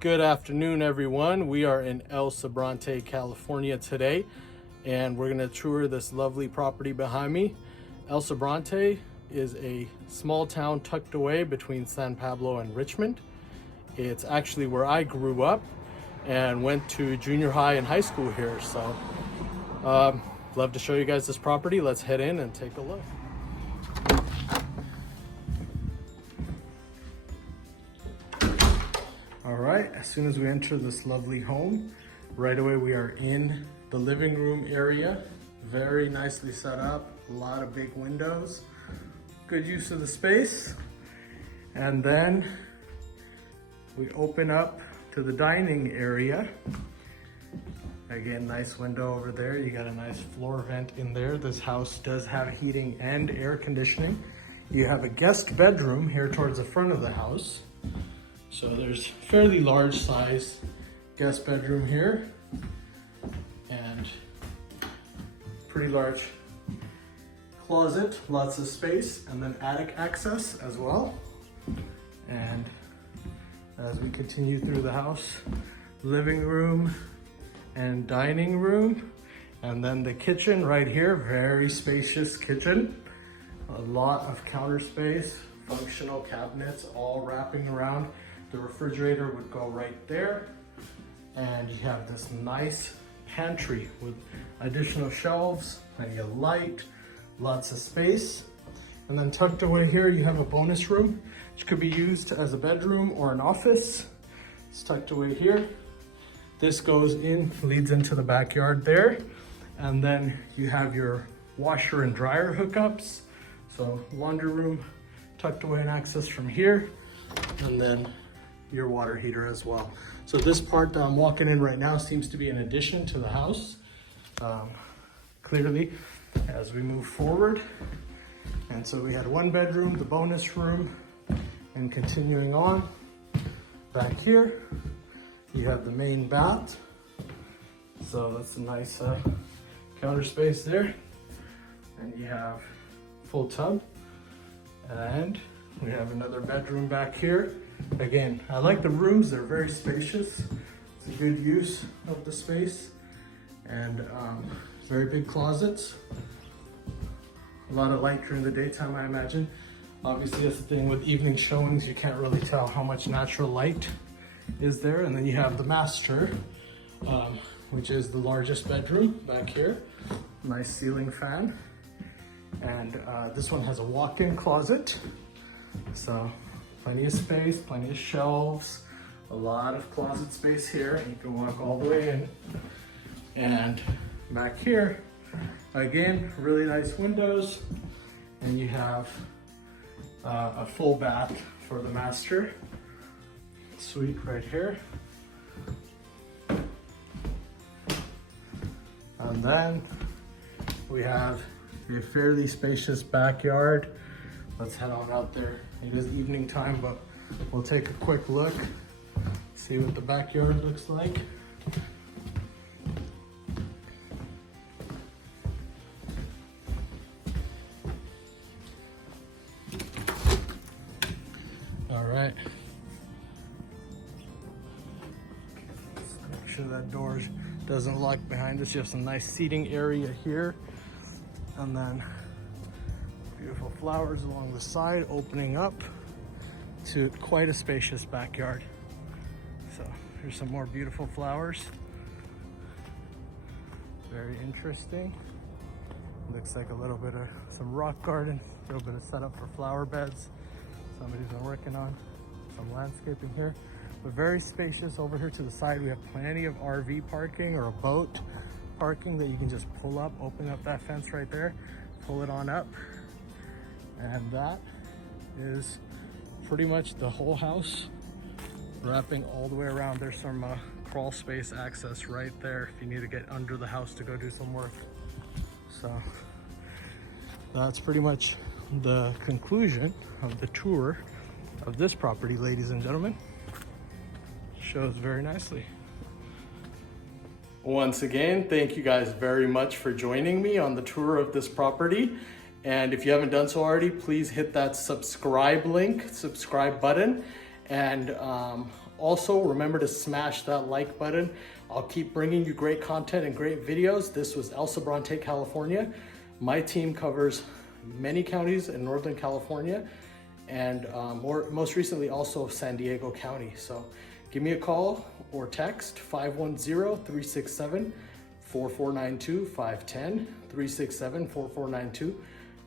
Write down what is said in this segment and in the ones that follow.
Good afternoon, everyone. We are in El Sobrante, California today, and we're going to tour this lovely property behind me. El Sobrante is a small town tucked away between San Pablo and Richmond. It's actually where I grew up and went to junior high and high school here. So, love to show you guys this property. Let's head in and take a look. All right, as soon as we enter this lovely home, right away we are in the living room area. Very nicely set up, a lot of big windows, good use of the space. And then we open up to the dining area. Again, nice window over there. You got a nice floor vent in there. This house does have heating and air conditioning. You have a guest bedroom here towards the front of the house. So there's fairly large size guest bedroom here and pretty large closet, lots of space, and then attic access as well. And as we continue through the house, living room and dining room, and then the kitchen right here, very spacious kitchen, a lot of counter space, functional cabinets all wrapping around. The refrigerator would go right there, and you have this nice pantry with additional shelves, plenty of light, lots of space. And then tucked away here, you have a bonus room, which could be used as a bedroom or an office. It's tucked away here. This goes in, leads into the backyard there. And then you have your washer and dryer hookups. So laundry room tucked away and access from here. And then your water heater as well. So this part that I'm walking in right now seems to be an addition to the house. Clearly, as we move forward. And so we had one bedroom, the bonus room, and continuing on back here, you have the main bath. So that's a nice counter space there. And you have full tub. And we have another bedroom back here. Again, I like the rooms, they're very spacious. It's a good use of the space. And very big closets. A lot of light during the daytime, I imagine. Obviously, that's the thing with evening showings, you can't really tell how much natural light is there. And then you have the master, which is the largest bedroom back here. Nice ceiling fan. And this one has a walk-in closet. So plenty of space, plenty of shelves, a lot of closet space here. You can walk all the way in. And back here, again, really nice windows. And you have a full bath for the master suite right here. And then we have a fairly spacious backyard. Let's head on out there. It is evening time, but we'll take a quick look, see what the backyard looks like. All right. Let's make sure that door doesn't lock behind us. You have some nice seating area here. And then beautiful flowers along the side, opening up to quite a spacious backyard. So here's some more beautiful flowers. Very interesting. Looks like a little bit of some rock garden, a little bit of setup for flower beds. Somebody's been working on some landscaping here, but very spacious. Over here to the side, we have plenty of RV parking or a boat parking that you can just pull up, open up that fence right there, pull it on up. And that is pretty much the whole house, wrapping all the way around. There's some crawl space access right there if you need to get under the house to go do some work. So that's pretty much the conclusion of the tour of this property, ladies and gentlemen. Shows very nicely. Once again, thank you guys very much for joining me on the tour of this property. And if you haven't done so already, please hit that subscribe link, subscribe button, And also remember to smash that like button. I'll keep bringing you great content and great videos. This was El Sobrante, California. My team covers many counties in Northern California, and most recently also San Diego County. So give me a call or text 510-367-4492, 510-367-4492.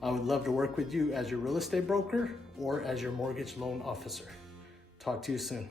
I would love to work with you as your real estate broker or as your mortgage loan officer. Talk to you soon.